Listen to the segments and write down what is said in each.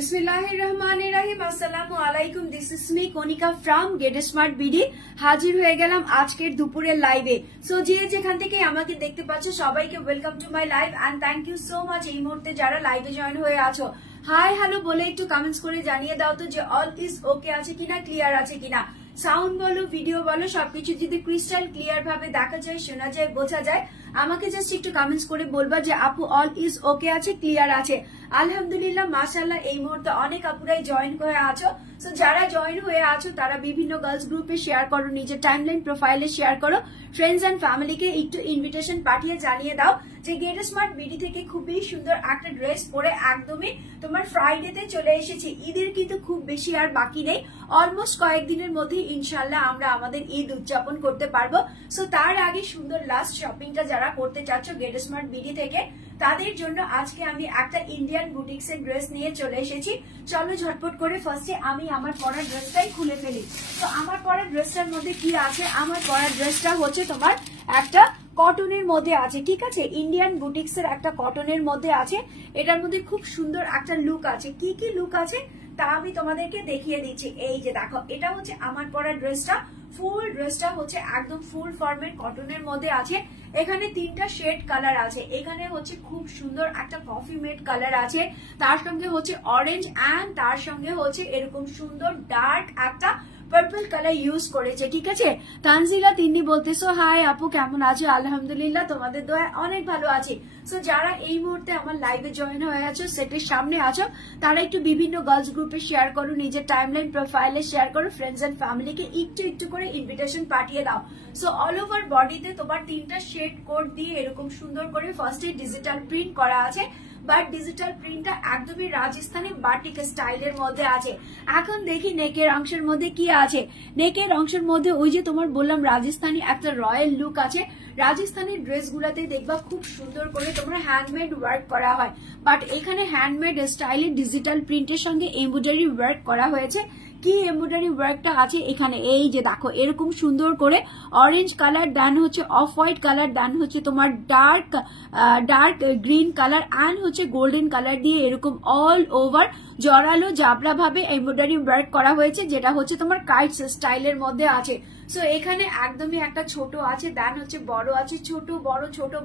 बिस्मिल्लाहिर्रहमानिर्रहीम अस्सलामु आलाइकुम। This is me Kanika from Get Smart BD. হাজির হয়ে গেলাম আজকের দুপুরের লাইভে। সো যে যেখান থেকে আমাকে দেখতে পাচ্ছ সবাইকে welcome to my live and thank you so much এই মুহূর্তে যারা লাইভে জয়েন হয়ে আছো। হাই হ্যালো বলে একটু কমেন্টস করে জানিয়ে দাও তো যে অল ইজ ওকে আছে কিনা, ক্লিয়ার আছে কিনা। সাউন্ড বলো, ভিডিও বলো, সবকিছু যদি ক্রিস্টাল ক্লিয়ার ভাবে দেখা যায়, শোনা যায়, বোঝা যায়, আমাকে জাস্ট একটু কমেন্টস করে বলবা যে আপু অল ইজ ওকে আছে, ক্লিয়ার আছে। আলহামদুলিল্লাহ মাশাআল্লাহ এই মুহূর্তে অনেক আপুরাই জয়েন হয়ে আছো। সো যারা জয়েন হয়ে আছো তারা বিভিন্ন গার্লস গ্রুপে শেয়ার করো, নিজের টাইমলাইন প্রোফাইলে শেয়ার করো, ফ্রেন্ডস এন্ড ফ্যামিলিকে একটু ইনভিটেশন পাঠিয়ে জানিয়ে দাও যে গেট স্মার্ট বিডি থেকে খুবই সুন্দর একটা ড্রেস পরে একদমই তোমার ফ্রাইডেতে চলে এসেছি। ঈদের কিন্তু খুব বেশি আর বাকি নেই, অলমোস্ট কয়েকদিনের মধ্যে ইনশাল্লাহ আমরা আমাদের ঈদ উদযাপন করতে পারবো। সো তার আগে সুন্দর লাস্ট শপিংটা যারা করতে চাচ্ছ গেট স্মার্ট বিডি থেকে তাদের জন্য আজকে আমি একটা ইন্ডিয়ান বুটিক্স এর ড্রেস নিয়ে চলে এসেছি। চলো ঝটপট করে ফার্স্টে আমি আমার পরা ড্রেসটাই খুলে ফেলি। তো আমার পরা ড্রেসটার মধ্যে কি আছে, আমার পরা ড্রেসটা হচ্ছে তোমার একটা কটনের মধ্যে আছে, ঠিক আছে, ইন্ডিয়ান বুটিক্স এর একটা কটনের মধ্যে আছে। এটার মধ্যে খুব সুন্দর একটা লুক আছে। কি কি লুক আছে তা আমি তোমাদেরকে দেখিয়ে দিচ্ছি। এই যে দেখো, এটা হচ্ছে আমার পরা ড্রেসটা। ফুল ড্রেসটা হচ্ছে একদম ফুল ফর্মের কটনের মধ্যে আছে। এখানে তিনটা শেড কালার আছে। এখানে হচ্ছে খুব সুন্দর একটা কফি মেড কালার আছে, তার সঙ্গে হচ্ছে অরেঞ্জ এন্ড তার সঙ্গে হচ্ছে এরকম সুন্দর ডার্ক একটা পার্পল কালার ইউজ করেছে, ঠিক আছে। তানজিলা তিন্নি বলতেছো হাই আপু কেমন আছো? আলহামদুলিল্লাহ তোমাদের দোয়ায় অনেক ভালো আছি। সো যারা এই মুহূর্তে আমার লাইভে জয়েন হয়ে আছো, সেটের সামনে আছো, তারা একটু বিভিন্ন গার্লস গ্রুপে শেয়ার করো, নিজের টাইমলাইন প্রোফাইলে শেয়ার করো, ফ্রেন্ডস এন্ড ফ্যামিলিকে একটু একটু করে ইনভিটেশন পাঠিয়ে দাও। সো অল ওভার বডিতে তোমার তিনটা শেড কোড দিয়ে এরকম সুন্দর করে ফার্স্টে ডিজিটাল প্রিন্ট করা আছে, বাট ডিজিটাল প্রিন্টটা একদমই রাজস্থানী বাটিক স্টাইলের মধ্যে আছে। এখন দেখি নেকের অংশের মধ্যে কি আছে। নেকের অংশের মধ্যে ওই যে তোমার বললাম রাজস্থানী একটা রয়্যাল লুক আছে। রাজস্থানী ড্রেসগুলোতে দেখবা খুব সুন্দর করে তোমার হ্যান্ডমেড ওয়ার্ক করা হয়, বাট এখানে হ্যান্ডমেড স্টাইলে ডিজিটাল প্রিন্টের সঙ্গে এমব্রয়ডারি ওয়ার্ক করা হয়েছে। কি এমব্রয়ডারি ওয়ার্কটা আছে এখানে, এই যে দেখো এরকম সুন্দর করে অরেঞ্জ কালার, দেন হচ্ছে অফ হোয়াইট কালার, দেন হচ্ছে তোমার ডার্ক গ্রিন কালার এন্ড হচ্ছে গোল্ডেন কালার দিয়ে এরকম অল ওভার জড়ালো জাবরা ভাবে এমব্রয়ডারি ওয়ার্ক করা হয়েছে, যেটা হচ্ছে তোমার কাইট স্টাইলের মধ্যে আছে। সো এখানে একদমই একটা ছোট আছে, দেন হচ্ছে বড় আছে, ছোট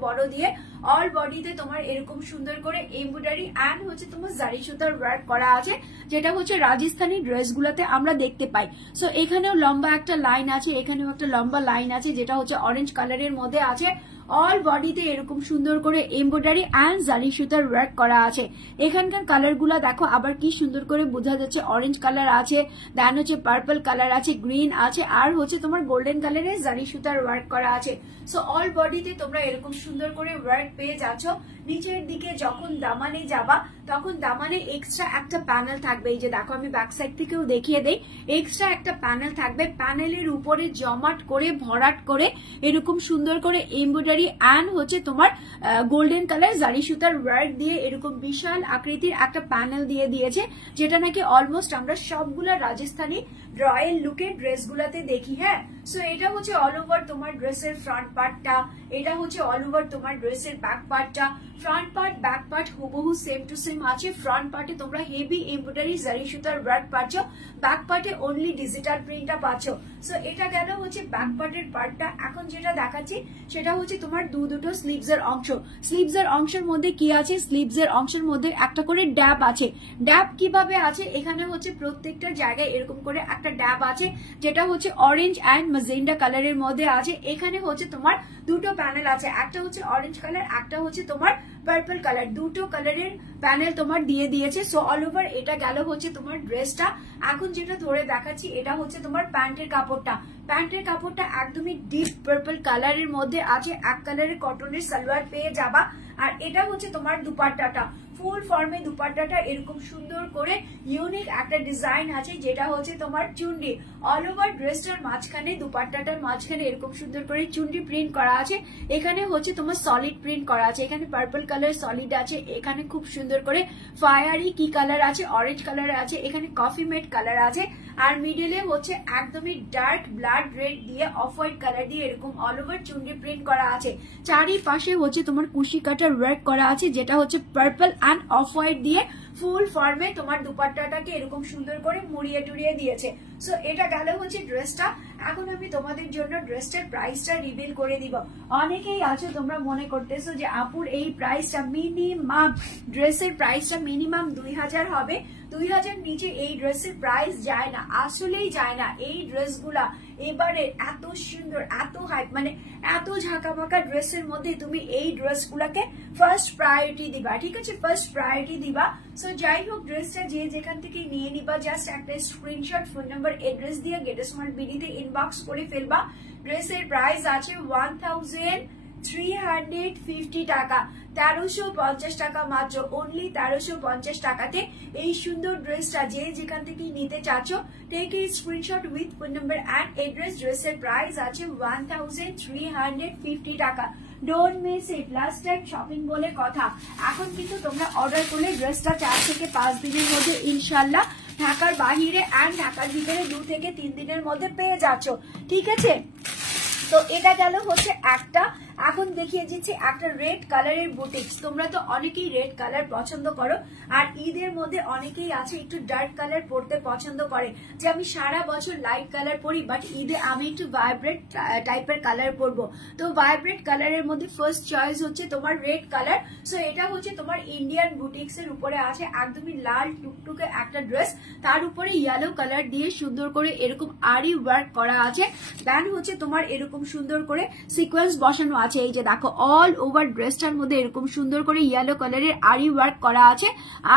বড় দিয়ে অল বডিতে তোমার এরকম সুন্দর করে এমব্রয়ডারি এন্ড হচ্ছে তোমার জারি সুতার ওয়ার্ক করা আছে, যেটা হচ্ছে রাজস্থানী ড্রেসগুলোতে আমরা দেখতে পাই। সো এখানেও লম্বা একটা লাইন আছে, এখানেও একটা লম্বা লাইন আছে, যেটা হচ্ছে অরেঞ্জ কালারের মধ্যে আছে। অল বডিতে এরকম সুন্দর করে এমব্রয়ডারি এন্ড জারি সুতার ওয়ার্ক করা আছে। এখানকার কালার গুলা দেখো আবার কি সুন্দর করে বোঝা যাচ্ছে। অরেঞ্জ কালার আছে, দেন হচ্ছে পার্পল কালার আছে, গ্রিন আছে, আর হচ্ছে তোমার গোল্ডেন কালারের জারি সুতার ওয়ার্ক করা আছে। সো অল বডিতে তোমরা এরকম সুন্দর করে ওয়ার্ক পেয়ে যাচ্ছ। নিচের দিকে যখন দামানে যাবা তখন দামানে এক্সট্রা একটা প্যানেল থাকবে। এই যে দেখো আমি ব্যাক সাইড থেকেও দেখিয়ে দেই, এক্সট্রা একটা প্যানেল থাকবে। প্যানেলের উপরে জমাট করে ভরাট করে এরকম সুন্দর করে এমব্রয়ডারি এন্ড হচ্ছে তোমার গোল্ডেন কালার জারি সুতার ওয়ার্ক দিয়ে এরকম বিশাল আকৃতির একটা প্যানেল দিয়ে দিয়েছে, যেটা নাকি অলমোস্ট আমরা সবগুলা রাজস্থানী রয়্যাল লুকের ড্রেসগুলাতে দেখি। হ্যাঁ, সো এটা হচ্ছে অল ওভার তোমার ড্রেসের ফ্রন্ট পার্টটা, এটা হচ্ছে অল ওভার তোমার ড্রেসের ব্যাক পার্টটা। ফ্রন্ট পার্ট ব্যাক পার্ট হুবহু সেম টু সেম আছে। ফ্রন্ট পার্টে তোমরা হেভি এমব্রয়ডারি জারি সুতার ওয়ার্ক পাচ্ছ, ব্যাক পার্টে অনলি ডিজিটাল প্রিন্টটা পাচ্ছ। সো এটা গেল হচ্ছে ব্যাক পার্টের পার্টটা। এখন যেটা দেখাচ্ছি সেটা হচ্ছে তোমার দুটো স্লিভস এর অংশ। স্লিভস এর অংশের মধ্যে কি আছে, স্লিভস এর অংশের মধ্যে একটা করে ড্যাব আছে। ড্যাব কিভাবে আছে, এখানে হচ্ছে প্রত্যেকটা জায়গায় এরকম করে একটা ড্যাব আছে, যেটা হচ্ছে অরেঞ্জ এন্ড ম্যাজেন্ডা কালারের মধ্যে আছে। এখানে হচ্ছে তোমার দুটো প্যানেল আছে, একটা হচ্ছে অরেঞ্জ কালার, একটা হচ্ছে তোমার পার্পল কালার। দুটো কালারের প্যানেল তোমার দিয়ে দিয়েছে। সো অল ওভার এটা গেল হচ্ছে তোমার ড্রেসটা। এখন যেটা ধরে দেখাচ্ছি এটা হচ্ছে তোমার প্যান্টের কাপড়টা। প্যান্টের কাপড়টা একদমই ডিপ পার্পল কালারের মধ্যে আছে। এক কালারের কটনের সালোয়ার পেয়ে যাবা। আর এটা হচ্ছে তোমার দুপাট্টাটা, ফুল ফর্মে দুপাট্টাটা এরকম সুন্দর করে ইউনিক একটা ডিজাইন আছে, যেটা হচ্ছে তোমার চুন্ডি। অল ওভার ড্রেসটার মাঝখানে, দুপাট্টাটার মাঝখানে এরকম সুন্দর করে চুন্ডি প্রিন্ট করা আছে। এখানে হচ্ছে তোমার সলিড প্রিন্ট করা আছে। এখানে পার্পল কালার সলিড আছে, এখানে খুব সুন্দর করে ফায়ারি কি কালার আছে, অরেঞ্জ কালার আছে, এখানে কফি মেড কালার আছে। আর মিডলে হচ্ছে একদমই ডার্ক ব্লাড রেড দিয়ে অফ হোয়াইট কালার দিয়ে এরকম অল ওভার চুন্ডি প্রিন্ট করা আছে। চারিপাশে হচ্ছে তোমার কুশি কাটার ওয়ার্ক করা আছে, যেটা হচ্ছে পার্পল এন্ড অফ হোয়াইট দিয়ে ফুল ফর্মে তোমার দুপাট্টাটাকে এরকম সুন্দর করে মুড়িয়ে টুড়িয়ে দিয়েছে। সো এটা গেল হচ্ছে ড্রেসটা। এখন আমি তোমাদের জন্য ড্রেসটার প্রাইসটা রিভিল করে দিব। অনেকেই আছো তোমরা মনে করতেছো যে আপুর এই প্রাইসটা মিনিমাম, ড্রেসের প্রাইসটা মিনিমাম 2000 হবে, 2000 নিচে এই ড্রেসের প্রাইস যায় না, আসলেই যায় না। এই ড্রেসগুলা এবারে এত সুন্দর, এত হাইপ, মানে এত ঝাঁকামাকা ড্রেসের মধ্যে তুমি এই ড্রেসগুলাকে ফার্স্ট প্রায়োরিটি দিবা, ঠিক আছে, ফার্স্ট প্রায়োরিটি দিবা। সো যাই হোক, ড্রেসটা যে যেখান থেকে নিয়ে নিবা, জাস্ট একটা স্ক্রিনশট, ফোন নাম্বার, এড্রেস দিয়ে গেট স্মার্ট বিডিতে ইনবক্স করে ফেলবা। ড্রেসের প্রাইস আছে 1350 টাকা, 1350 টাকা মাত্র, অনলি 1350 টাকাতে এই সুন্দর ড্রেসটা যে যেখান থেকে নিতে চাচ্ছ, take a screenshot with phone number and address. ড্রেসের প্রাইস আছে 1350 টাকা। Don't miss it, last time shopping বলে কথা। এখন কিন্তু তোমরা অর্ডার করলে ড্রেসটা 4 থেকে 5 দিনের মধ্যে ইনশাল্লাহ ঢাকার বাহিরে এন্ড ঢাকার ভিতরে 2 থেকে 3 দিনের মধ্যে পেয়ে যাচ্ছ, ঠিক আছে। তো এটা গেল হচ্ছে একটা। এখন দেখিয়ে দিচ্ছি একটা রেড কালারের বুটিক্স। তোমরা তো অনেকেই রেড কালার পছন্দ করো, আর ঈদের মধ্যে অনেকেই আছে একটু ডার্ক কালার পরতে পছন্দ করে, যে আমি সারা বছর লাইট কালার পরি বাট ঈদে আমি একটু ভাইব্রেট টাইপের কালার পরবো। তো ভাইব্রেট কালারের মধ্যে ফার্স্ট চয়েস হচ্ছে তোমার রেড কালার। সো এটা হচ্ছে তোমার ইন্ডিয়ান বুটিক্স এর উপরে আছে একদমই লাল টুকটুকে একটা ড্রেস, তার উপরে ইয়েলো কালার দিয়ে সুন্দর করে এরকম আরি ওয়ার্ক করা আছে। দেন হচ্ছে তোমার এরকম সুন্দর করে সিকোয়েন্স বসানো আছে, এই যে দেখো অল ওভার ড্রেসটার মধ্যে এরকম সুন্দর করে ইয়েলো কালারের আরি ওয়ার্ক করা আছে।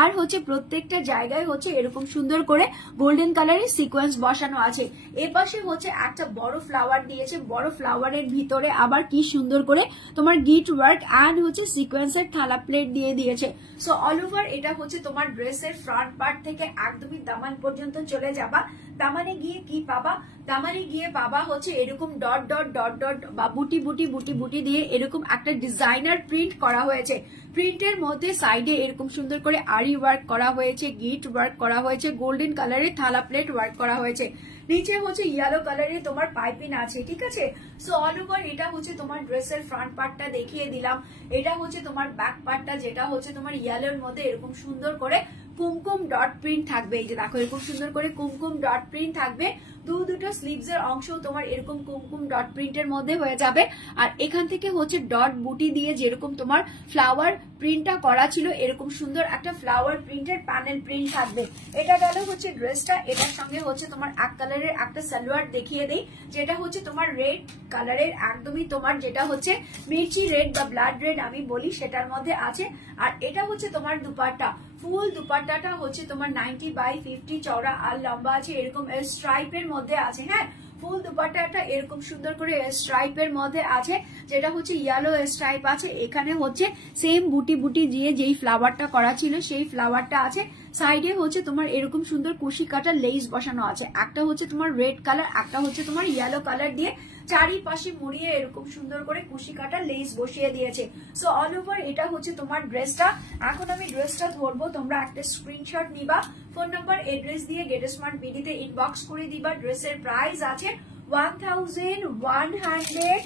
আর হচ্ছে প্রত্যেকটা জায়গায় হচ্ছে এরকম সুন্দর করে গোল্ডেন কালারের সিকোয়েন্স বসানো আছে। এপাশে হচ্ছে একটা বড় ফ্লাওয়ার দিয়েছে, বড় ফ্লাওয়ারের ভিতরে আবার কি সুন্দর করে তোমার গিট ওয়ার্ক এন্ড হচ্ছে সিকোয়েন্সের থালা প্লেট দিয়ে দিয়েছে। সো অল ওভার এটা হচ্ছে তোমার ড্রেসের ফ্রন্ট পার্ট থেকে একদমই দামান পর্যন্ত চলে যাবা। দামানে গিয়ে কি পাবা? দামানে গিয়ে পাবা হচ্ছে এরকম ডট ডট ডট ডট বা বুটি বুটি বুটি বুটি দিয়ে এরকম একটা ডিজাইনার প্রিন্ট করা হয়েছে। প্রিন্টের মধ্যে সাইডে এরকম সুন্দর করে আরি ওয়ার্ক করা হয়েছে, গিট ওয়ার্ক করা হয়েছে, গোল্ডেন কালারের থালা প্লেট ওয়ার্ক করা হয়েছে। নিচে হচ্ছে ইয়েলো কালারের তোমার পাইপিং আছে, ঠিক আছে। সো অল ওভার এটা হচ্ছে তোমার ড্রেসের ফ্রন্ট পার্টটা দেখিয়ে দিলাম। এটা হচ্ছে তোমার ব্যাক পার্টটা, যেটা হচ্ছে তোমার ইয়েলোর মধ্যে এরকম সুন্দর করে কুমকুম ডট প্রিন্ট থাকবে। এই যে দেখো এরকম সুন্দর করে কুমকুম ডট প্রিন্ট থাকবে। দুটো স্লিভস এর অংশ তোমার এরকম কুমকুম ডট প্রিন্টের মধ্যে হয়ে যাবে। আর এখান থেকে হচ্ছে ডট বুটি দিয়ে যেরকম তোমার ফ্লাওয়ার প্রিন্টটা করা ছিল, এরকম সুন্দর একটা ফ্লাওয়ার প্রিন্টের প্যানেল প্রিন্ট থাকবে। এটা গেল হচ্ছে ড্রেসটা। এটার সঙ্গে হচ্ছে তোমার এক কালারের একটা সালোয়ার দেখিয়ে দেই, যেটা হচ্ছে তোমার রেড কালারের, একদমই তোমার যেটা হচ্ছে মির্চি রেড বা ব্লাড রেড আমি বলি, সেটার মধ্যে আছে। আর এটা হচ্ছে তোমার দুপাট্টা। ফুল দুপাট্টাটা হচ্ছে তোমার 90/50 চওড়া আর লম্বা আছে, এরকম স্ট্রাইপের মধ্যে আছে। হ্যাঁ, ফুল দুপাট্টাটা এরকম সুন্দর করে স্ট্রাইপের মধ্যে আছে, যেটা হচ্ছে ইয়েলো স্ট্রাইপ আছে। এখানে হচ্ছে সেম বুটি বুটি দিয়ে যেই ফ্লাওয়ারটা করা ছিল সেই ফ্লাওয়ারটা আছে। সাইডে হচ্ছে তোমার এরকম সুন্দর কুশি কাটা লেস বসানো আছে, একটা হচ্ছে তোমার রেড কালার, একটা হচ্ছে তোমার ইয়েলো কালার দিয়ে চারিপাশে মুড়িয়ে এরকম সুন্দর করে কুশি কাটা লেস বসিয়ে দিয়েছে। সো অল ওভার এটা হচ্ছে তোমার ড্রেসটা। এখন আমি ড্রেসটা ধরবো, তোমরা একটা স্ক্রিনশট নিবা, ফোন নাম্বার এড্রেস দিয়ে গেট স্মার্ট বিডিতে ইনবক্স করে দিবা। ড্রেসের প্রাইস আছে 1100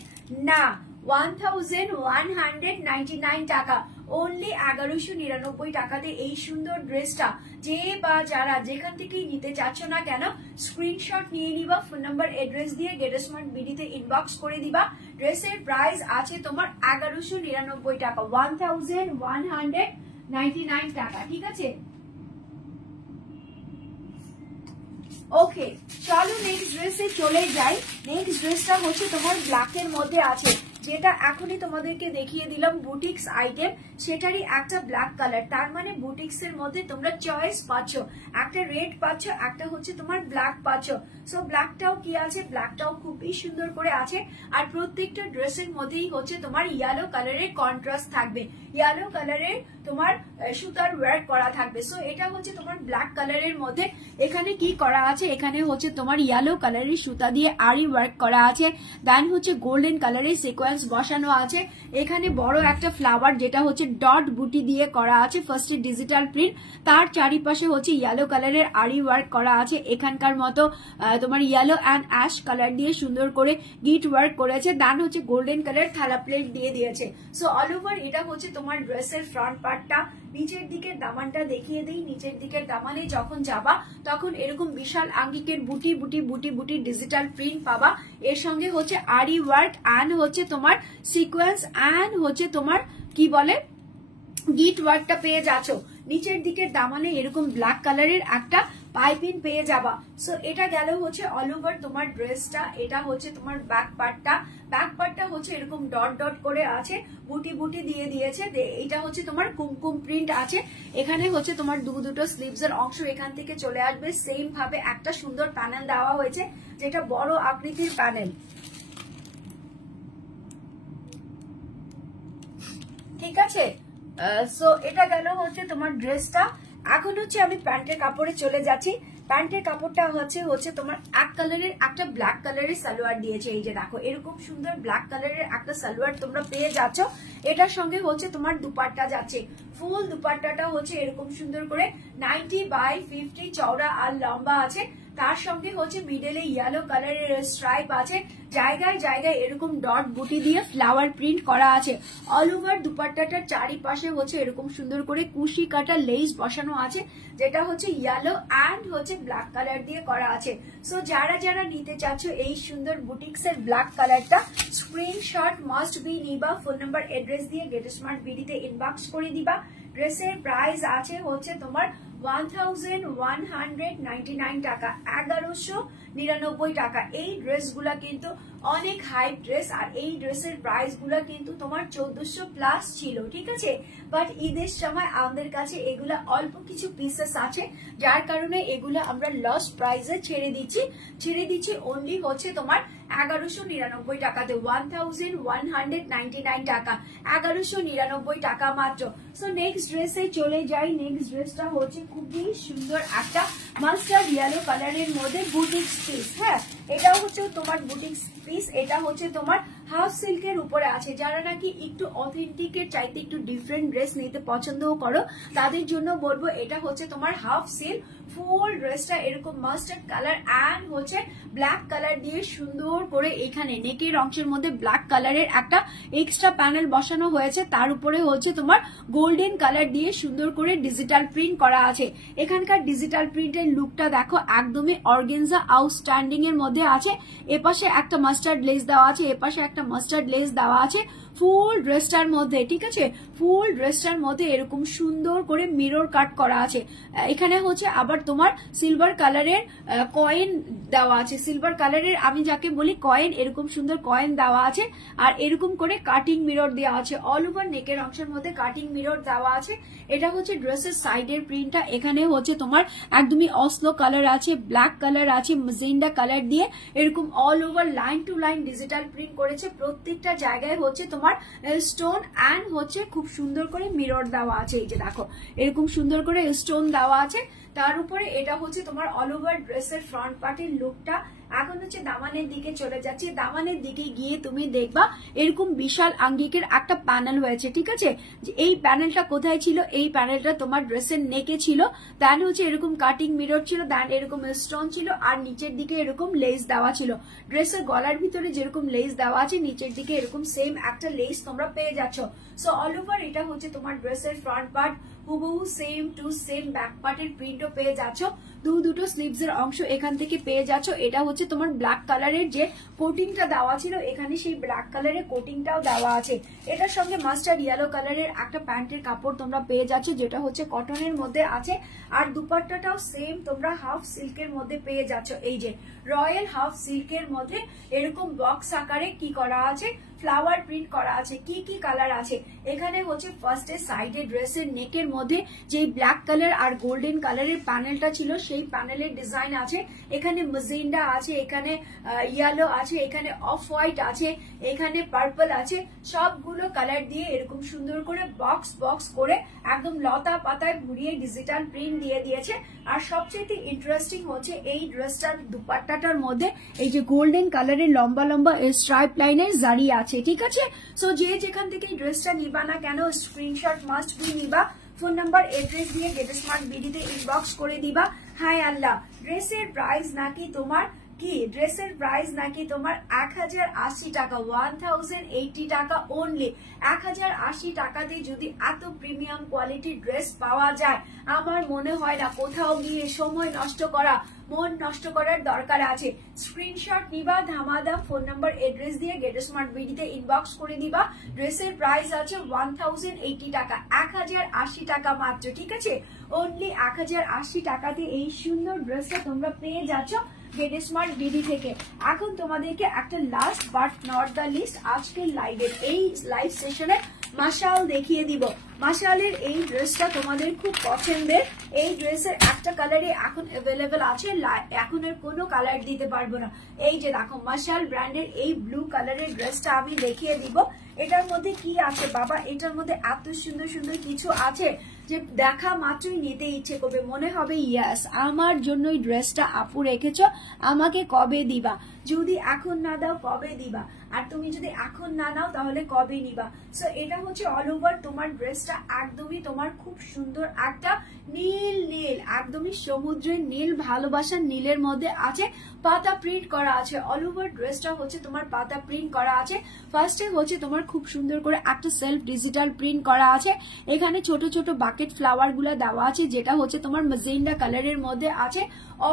না 1199 টাকা, অনলি 1199 টাকাতে এই সুন্দর ড্রেসটা যে বা যারা যেখান থেকেই নিতে চাচ্ছ না কেন স্ক্রিনশট নিয়ে নিবা, ফোন নাম্বার এড্রেস দিয়ে গেট স্মার্ট বিডিতে ইনবক্স করে দিবা। ড্রেসের প্রাইস আছে তোমার 1199 টাকা, 1199 টাকা, ঠিক আছে। ওকে, চলো নেক্সট ড্রেসে চলে যাই। নেক্সট ড্রেসটা হচ্ছে তোমার ব্ল্যাকের মধ্যে আছে, যেটা এখনই তোমাদেরকে দেখিয়ে দিলাম বুটিক্স আইটেম, সেটারই একটা ব্ল্যাক কালার। তার মানে বুটিক্স এর মধ্যে তোমরা চয়েস পাচ্ছ, একটা রেড পাচ্ছ, একটা হচ্ছে তোমার ব্ল্যাক পাচ্ছ। সো ব্ল্যাকটাও কি আছে, ব্ল্যাকটাও খুবই সুন্দর করে আছে। আর প্রত্যেকটা ড্রেসের মধ্যেই হচ্ছে তোমার ইয়েলো কালারের কন্ট্রাস্ট থাকবে, ইয়েলো কালারের তোমার সুতার ওয়ার্ক করা থাকবে। সো এটা হচ্ছে তোমার ব্ল্যাক কালারের মধ্যে। এখানে কি করা আছে, এখানে হচ্ছে তোমার ইয়েলো কালারের সুতা দিয়ে আরি ওয়ার্ক করা আছে। দেন হচ্ছে গোল্ডেন কালারের সিকোয়েন্স সিকোয়েন্স বসানো আছে, এখানে বড় একটা ফ্লাওয়ার যেটা হচ্ছে ডট বুটি দিয়ে করা আছে, ফার্স্টে ডিজিটাল প্রিন্ট, তার চারিপাশে হচ্ছে ইয়েলো কালারের আরি ওয়ার্ক করা আছে, এখানকার মতো তোমার ইয়েলো অ্যান্ড অ্যাশ কালার দিয়ে সুন্দর করে গিট ওয়ার্ক করেছে, দেন হচ্ছে গোল্ডেন কালার থালা প্লেট দিয়ে দিয়েছে। সো অল ওভার এটা হচ্ছে তোমার ড্রেসের ফ্রন্ট পার্টটা। নিচের দিকের দামানটা দেখিয়ে দিই, নিচের দিকের দামানে যখন যাবা তখন এরকম বিশাল আঙ্গিকের বুটি বুটি বুটি বুটি ডিজিটাল প্রিন্ট পাবা, এর সঙ্গে হচ্ছে আরি ওয়ার্ক অ্যান্ড হচ্ছে তোমার সিকোয়েন্স অ্যান্ড হচ্ছে তোমার কি বলে গিট ওয়ার্কটা পেয়ে যাচ্ছ। নিচের দিকের দামানে এরকম ব্ল্যাক কালারের একটা পাইপিং পেয়ে যাবা। সো এটা গেল হচ্ছে অল ওভার তোমার ড্রেসটা। এটা হচ্ছে তোমার ব্যাক পার্টটা, ব্যাক পার্টটা হচ্ছে এরকম ডট ডট করে আছে, বুটি বুটি দিয়ে দিয়েছে, এটা হচ্ছে তোমার কুমকুম প্রিন্ট আছে, এখানে হচ্ছে তোমার দুটো স্লিভস এর অংশ এখান থেকে চলে আসবে, সেম ভাবে একটা সুন্দর প্যানেল দেওয়া হয়েছে যেটা বড় আকৃতির প্যানেল, ঠিক আছে। সো এটা গেল হচ্ছে তোমার ড্রেসটা। এখন হচ্ছে আমি প্যান্টের কাপড়ে চলে যাচ্ছি। প্যান্টের কাপড়টা হচ্ছে তোমার এক কালারের একটা ব্ল্যাক কালারের সালোয়ার দিয়েছে, এই যে দেখো এরকম সুন্দর ব্ল্যাক কালারের একটা সালোয়ার তোমরা পেয়ে যাচ্ছ, এটার সঙ্গে হচ্ছে তোমার দুপাট্টা যাচ্ছে, ফুল দুপাট্টাটা হচ্ছে এরকম সুন্দর করে 90/50 চওড়া আর লম্বা আছে, তার সঙ্গে হচ্ছে মিডলে ইয়েলো কালারের স্ট্রাইপ আছে, জায়গায় জায়গায় এরকম ডট বুটি দিয়ে ফ্লাওয়ার প্রিন্ট করা আছে। অল ওভার দুপাট্টাটার চারিপাশে হচ্ছে এরকম সুন্দর করে কুশি কাটা লেস বসানো আছে, যেটা হচ্ছে ইয়েলো অ্যান্ড হচ্ছে ব্ল্যাক কালার দিয়ে করা আছে। সো যারা যারা নিতে চাচ্ছ এই সুন্দর বুটিক্স এর ব্ল্যাক কালারটা, স্ক্রিনশট মাস্ট বি নিবা, ফোন নাম্বার অ্যাড্রেস দিয়ে গেট স্মার্ট বিডিতে ইনবক্স করে দিবা। ড্রেসের প্রাইস আছে হচ্ছে তোমার 1199 টাকা, 1199 টাকা। এই ড্রেসগুলা কিন্তু অনেক হাইপ ড্রেস, আর এই ড্রেসের প্রাইস গুলা কিন্তু তোমার 1400 প্লাস ছিল, ঠিক আছে। বাট ঈদের সময় আমাদের কাছে এগুলা অল্প কিছু পিসেস আছে, যার কারণে এগুলা আমরা লস প্রাইসে ছেড়ে দিচ্ছি অনলি হচ্ছে তোমার 1199 টাকাতে, 1199 টাকা, 1199 টাকা মাত্র। সো নেক্সট ড্রেসে চলে যাই। নেক্সট ড্রেসটা হচ্ছে খুবই সুন্দর একটা মাস্টার্ড ইয়েলো কালারের মধ্যে বুটিক্স পিস। হ্যাঁ, এটাও হচ্ছে তোমার বুটিক্স পিস, এটা হচ্ছে তোমার হাফ সিল্কের উপরে আছে। যারা নাকি একটু অথেন্টিকের চাইতে একটু ডিফারেন্ট ড্রেস নিতে পছন্দও করো, তাদের জন্য বলবো এটা হচ্ছে তোমার হাফ সিল্ক। ফুল ড্রেসটা এরকম মাস্টার্ড কালার অ্যান্ড হচ্ছে ব্ল্যাক কালার দিয়ে সুন্দর করে এখানে নেকের অংশের মধ্যে ব্ল্যাক কালারের একটা এক্সট্রা প্যানেল বসানো হয়েছে, তার উপরে হচ্ছে তোমার গোল্ডেন কালার দিয়ে সুন্দর করে ডিজিটাল প্রিন্ট করা আছে। এখানকার ডিজিটাল প্রিন্টের লুকটা দেখো, একদমই অর্গেনজা আউটস্ট্যান্ডিং এর মধ্যে আছে। এপাশে একটা মাস্টার্ড লেস দেওয়া আছে, এপাশে একটা মাস্টার্ড লেস দেওয়া আছে ফুল ড্রেসটার মধ্যে, ঠিক আছে। ফুল ড্রেসটার মধ্যে এরকম সুন্দর করে মিরর কাট করা আছে। এখানে হচ্ছে আবার তোমার সিলভার কালারের কয়েন দেওয়া আছে, সিলভার কালারের আমি যাকে বলি কয়েন, এরকম সুন্দর কয়েন দেওয়া আছে, আর এরকম করে কাটিং মিরর দেওয়া আছে। অল ওভার নেকের অংশের মধ্যে কাটিং মিরর দেওয়া আছে। এটা হচ্ছে ড্রেসের সাইডের প্রিন্টটা। এখানে হচ্ছে তোমার একদমই অসলো কালার আছে, ব্ল্যাক কালার আছে, ম্যাজেন্ডা কালার দিয়ে এরকম all over line to line digital print করেছে। প্রত্যেকটা জায়গায় হচ্ছে তোমার স্টোন অ্যান্ড হচ্ছে খুব সুন্দর করে মিরর দেওয়া আছে, এই যে দেখো এরকম সুন্দর করে স্টোন দেওয়া আছে। তার উপরে এটা হচ্ছে তোমার অল ওভার ড্রেসের ফ্রন্ট পার্টের লুকটা। এখন হচ্ছে দামানের দিকে চলে যাচ্ছি। দামানের দিকে গিয়ে তুমি দেখবা এরকম বিশাল আঙ্গিকের একটা প্যানেল হয়েছে, ঠিক আছে। এই প্যানেলটা কোথায় ছিল? এই প্যানেলটা তোমার ড্রেসের নেকে ছিল, দেন হচ্ছে এরকম কাটিং মিরর ছিল, দেন এরকম স্টোন ছিল, আর নিচের দিকে এরকম লেস দেওয়া ছিল। ড্রেসের গলার ভিতরে যেরকম লেস দেওয়া আছে, নিচের দিকে এরকম সেম একটা লেস তোমরা পেয়ে যাচ্ছ। সো অল ওভার এটা হচ্ছে তোমার ড্রেসের ফ্রন্ট পার্ট, হুবহু সেম টু সেম ব্যাক পার্টের প্রিন্টও পেয়ে যাচ্ছ। দুটো স্লিভস এর অংশ এখান থেকে পেয়ে যাচ্ছ। এটা হচ্ছে তোমার ব্ল্যাক কালারের যে কোটিংটা দেওয়া ছিল, এখানে সেই ব্ল্যাক কালারের কোটিংটাও দেওয়া আছে। এটার সঙ্গে মাস্টার্ড ইয়েলো কালারের একটা প্যান্টের কাপড় তোমরা পেয়ে যাচ্ছ, যেটা হচ্ছে কটনের মধ্যে আছে, আর দুপাট্টাটাও সেম তোমরা হাফ সিল্কের মধ্যে পেয়ে যাচ্ছ। এই যে রয়্যাল হাফ সিল্কের মধ্যে এরকম বক্স আকারে কি করা আছে, ফ্লাওয়ার প্রিন্ট করা আছে। কি কি কালার আছে এখানে হচ্ছে ফার্স্টে সাইডে ড্রেসের নেকের মধ্যে যে ব্ল্যাক কালার আর গোল্ডেন কালারের প্যানেলটা ছিল, সেই প্যানেলের ডিজাইন আছে। এখানে ম্যাজেন্ডা আছে, এখানে ইয়েলো আছে, এখানে অফ হোয়াইট আছে, এখানে পার্পল আছে। সবগুলো কালার দিয়ে এরকম সুন্দর করে বক্স বক্স করে একদম লতা পাতায় ভরিয়ে ডিজিটাল প্রিন্ট দিয়ে দিয়েছে। আর সবচেয়ে ইন্টারেস্টিং হচ্ছে এই ড্রেসটার দুপাট্টাটার মধ্যে এই যে গোল্ডেন কালারের লম্বা লম্বা স্ট্রাইপ লাইনের জারি আছে। আছে, ঠিক আছে। সো যে যেখান থেকে ড্রেসটা নিবা না কেন স্ক্রিনশট মাস্ট বি নিবা, ফোন নাম্বার এড্রেস দিয়ে গেট স্মার্ট বিডিতে ইনবক্স করে দিবা। হাই আল্লাহ, ড্রেসের প্রাইস নাকি তোমার কি, ড্রেসের প্রাইস নাকি তোমার 1080 টাকা, 1080 টাকা অনলি। 1080 টাকাতে যদি এত প্রিমিয়াম কোয়ালিটির ড্রেস পাওয়া যায়, আমার মনে হয় না কোথাও গিয়ে সময় নষ্ট করা, মন নষ্ট করার দরকার আছে। স্ক্রিনশট নিবা, ধামাদাম ফোন নাম্বার এড্রেস দিয়ে গেট স্মার্ট বিডিতে ইনবক্স করে দিবা। ড্রেসের প্রাইস আছে 1080 টাকা, 1080 টাকা মাত্র, ঠিক আছে। অনলি 1080 টাকাতে এই সুন্দর ড্রেসটা তোমরা পেয়ে যাচ্ছ গেট স্মার্ট বিডি থেকে। এখন তোমাদেরকে একটা last but not the least আজকের লাইভের এই লাইভ সেশনে মাশাল দেখিয়ে দিব। মাশালের এই ড্রেসটা তোমাদের খুব পছন্দের। এই ড্রেসের একটা কালারে এখন অ্যাভেলেবেল আছে, এখন এর কোনো কালার দিতে পারবো না। এই যে দেখো মাশাল ব্র্যান্ডের এই ব্লু কালারের ড্রেসটা আমি দেখিয়ে দিব। এটার মধ্যে কি আছে বাবা, এটার মধ্যে এত সুন্দর সুন্দর কিছু আছে যে দেখা মাত্রই নিতে ইচ্ছে করবে, মনে হবে ইয়াস আমার জন্যই ড্রেসটা আপু রেখেছ, আমাকে কবে দিবা, যদি এখন না দাও কবে দিবা, আর তুমি যদি এখন না নাও তাহলে কবে নিবা। সো এটা হচ্ছে অল ওভার তোমার ড্রেসটা একদমই তোমার খুব সুন্দর একটা নীল নীল, একদমই সমুদ্রের নীল, ভালোবাসার নীলের মধ্যে আছে, পাতা প্রিন্ট করা আছে। অল ওভার ড্রেসটা হচ্ছে তোমার পাতা প্রিন্ট করা আছে। ফার্স্টে হচ্ছে তোমার খুব সুন্দর করে একটা সেলফ ডিজিটাল প্রিন্ট করা আছে। এখানে ছোট ছোট বাকেট ফ্লাওয়ার গুলা দেওয়া আছে, যেটা হচ্ছে তোমার ম্যাজেন্ডা কালারের মধ্যে আছে।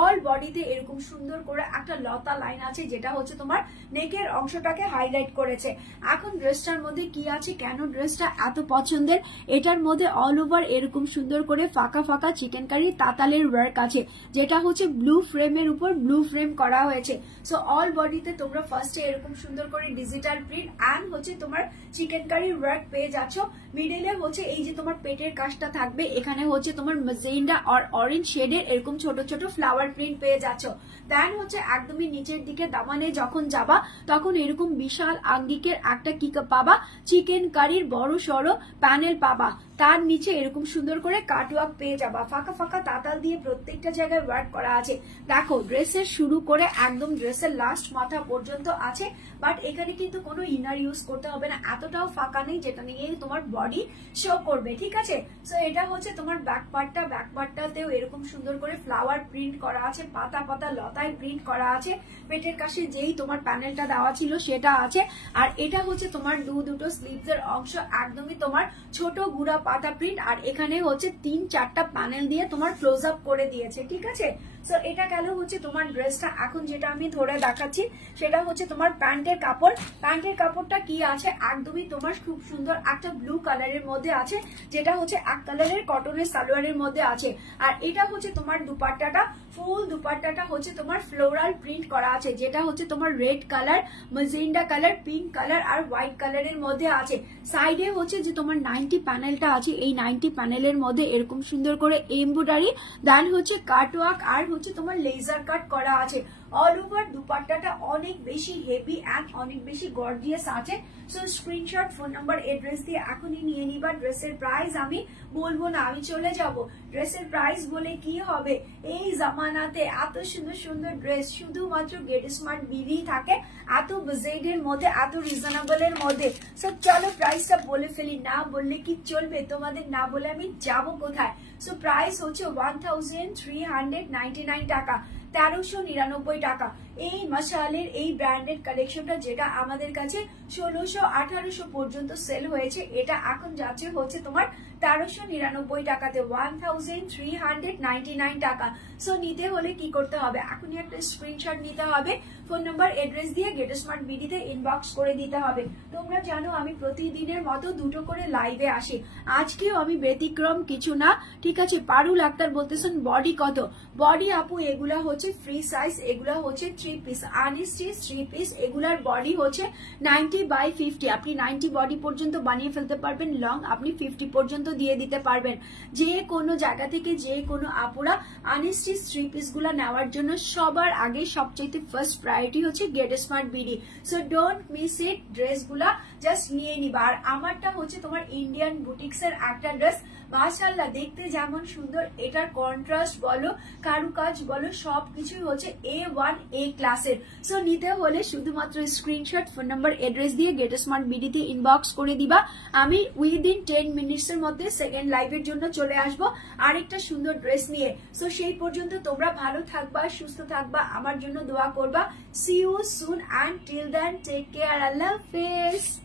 অল বডিতে এরকম সুন্দর করে একটা লতা লাইন আছে, যেটা হচ্ছে তোমার নেকের অংশটাকে হাইলাইট করেছে। এখন ড্রেসটার মধ্যে কি আছে, কেন ড্রেসটা এত পছন্দের, এটার মধ্যে অল ওভার এরকম সুন্দর করে ফাঁকা ফাঁকা চিকেন কারি তাতালের ওয়ার্ক আছে, যেটা হচ্ছে ব্লু ফ্রেমের উপর ব্লু ফ্রেম করা হয়েছে। সো অল বডিতে তোমরা ফার্স্টে এরকম সুন্দর করে ডিজিটাল প্রিন্ট অ্যান্ড হচ্ছে তোমার চিকেন কারির ওয়ার্ক পেয়ে যাচ্ছ। মিডলে হচ্ছে এই যে তোমার পেটের কাজটা থাকবে, এখানে হচ্ছে তোমার ম্যাজেন্ডা আর অরেঞ্জ শেডের এরকম ছোট ছোট ফ্লাওয়ার প্রিন্ট পেয়ে যাচ্ছ। দেন হচ্ছে একদমই নিচের দিকে দামানে যখন যাবা তখন এরকম বিশাল আঙ্গিকের একটা কি পাবা, চিকেন কারির বড় সড়ো প্যানেল পাবা। তার নিচে এরকম সুন্দর করে কাটওয়ার্ক পেয়ে যাবা, ফাঁকা ফাঁকা তাতাল দিয়ে প্রত্যেকটা জায়গায় ওয়ার্ক করা আছে। দেখো ড্রেসের শুরু করে একদম ড্রেসের লাস্ট মাথা পর্যন্ত আছে, বাট এখানে কিন্তু কোনো ইনার ইউজ করতে হবে না, এতটাও ফাঁকা নেই যেটা নিয়ে তোমার বডি শো করবে, ঠিক আছে। সো এটা হচ্ছে তোমার ব্যাক পার্টটা, ব্যাক পার্টটাতেও এরকম সুন্দর করে ফ্লাওয়ার প্রিন্ট করা আছে, পাতা পাতা লতায় প্রিন্ট করা আছে। পেটের কাছে যেই তোমার প্যানেলটা দেওয়া ছিল সেটা আছে। আর এটা হচ্ছে তোমার দুটো স্লিভস এর অংশ, একদমই তোমার ছোট গুড়া পাতা প্রিন্ট, আর এখানে হচ্ছে 3-4টা প্যানেল দিয়ে তোমার ক্লোজ আপ করে দিয়েছে, ঠিক আছে। সো এটা গেল হচ্ছে তোমার ড্রেসটা। এখন যেটা আমি ধরে দেখাচ্ছি সেটা হচ্ছে তোমার প্যান্টের কাপড়। প্যান্টের কাপড়টা কি আছে, একদমই তোমার খুব সুন্দর একটা ব্লু কালারের মধ্যে আছে, যেটা হচ্ছে এক কালারের কটনের সালোয়ারের মধ্যে আছে। আর এটা হচ্ছে তোমার দুপাট্টাটা, ফুল দুপাট্টাটা হচ্ছে তোমার ফ্লোরাল প্রিন্ট করা আছে, যেটা হচ্ছে তোমার red colour, magenta colour, pink colour আর হোয়াইট কালারের মধ্যে আছে। সাইডে হচ্ছে যে তোমার 90 প্যানেলটা আছে, এই 90 প্যানেলের মধ্যে এরকম সুন্দর করে এমব্রয়ডারি, দেন হচ্ছে কাটওয়ার্ক আর হচ্ছে তোমার লেজার কাট করা আছে। অল ওভার দুপাট্টাটা অনেক বেশি হেভি এন্ড অনেক বেশি গর্জিয়াস আছে। So screenshot phone number address দিয়ে এখনই নিয়ে নিবা। ড্রেসের প্রাইস আমি বলবো না, আমি চলে যাব। ড্রেসের প্রাইস বলে কি হবে, এই জামানাতে এত সুন্দর সুন্দর ড্রেস শুধুমাত্র গেট স্মার্ট বিডি থাকে, এত বাজেটের মধ্যে, এত রিজনেবল এর মধ্যে। সো চলো প্রাইসটা বলে ফেলি, না বললে কি চলবে, তোমাদের না বলে আমি যাব কোথায়। সো প্রাইস হচ্ছে 1399 টাকা, 1399 টাকা। এই মাশালের এই ব্র্যান্ডেড কালেকশনটা যেটা আমাদের কাছে 1600-1800 পর্যন্ত সেল হয়েছে, এটা এখন যাচ্ছে হচ্ছে তোমার 1399 টাকাতে, 1399 টাকা। সো নিতে হলে কি করতে হবে, এখনই একটা স্ক্রিনশট নিতে হবে, ফোন নাম্বার এড্রেস দিয়ে গেট স্মার্ট বিডিতে ইনবক্স করে দিতে হবে। তোমরা জানো আমি প্রতিদিনের মতো দুটো করে লাইভে আসি, আজকেও আমি ব্যতিক্রম কিছু না, ঠিক আছে। পারুল আক্তার বলতেছেন বডি কত, বডি আপু এগুলা হচ্ছে ফ্রি সাইজ, এগুলা হচ্ছে 3 পিস আনস্টিচ 3 পিস, এগুলার বডি হচ্ছে 90/50, আপনি 90 বডি পর্যন্ত বানিয়ে ফেলতে পারবেন, লং আপনি 50 পর্যন্ত দিয়ে দিতে পারবেন। যে কোনো জায়গা থেকে যে কোনো আপুরা আনস্টিচ 3 পিস গুলা নেওয়ার জন্য সবার আগে সবচাইতে ফার্স্ট প্রায়োরিটি হচ্ছে get smart BD. So don't miss it, dress গুলা জাস্ট নিয়ে নিবা। আর আমারটা হচ্ছে তোমার ইন্ডিয়ান বুটিক্স এর একটা ড্রেস, মাশাআল্লাহ দেখতে যেমন সুন্দর, এটার কন্ট্রাস্ট বলো, কারুকাজ বলো, সবকিছুই হচ্ছে A1 ক্লাসের। সো নিতে হলে শুধুমাত্র স্ক্রিনশট, ফোন নাম্বার, এড্রেস দিয়ে গেট স্মার্ট বিডি তে ইনবক্স করে দিবা। আমি উইদিন 10 মিনিটস এর মধ্যে সেকেন্ড লাইভের জন্য চলে আসবো আরেকটা সুন্দর ড্রেস নিয়ে। সো সেই পর্যন্ত তোমরা ভালো থাকবা, সুস্থ থাকবা, আমার জন্য দোয়া করবা। See you soon, and till then take care. Allah Hafiz.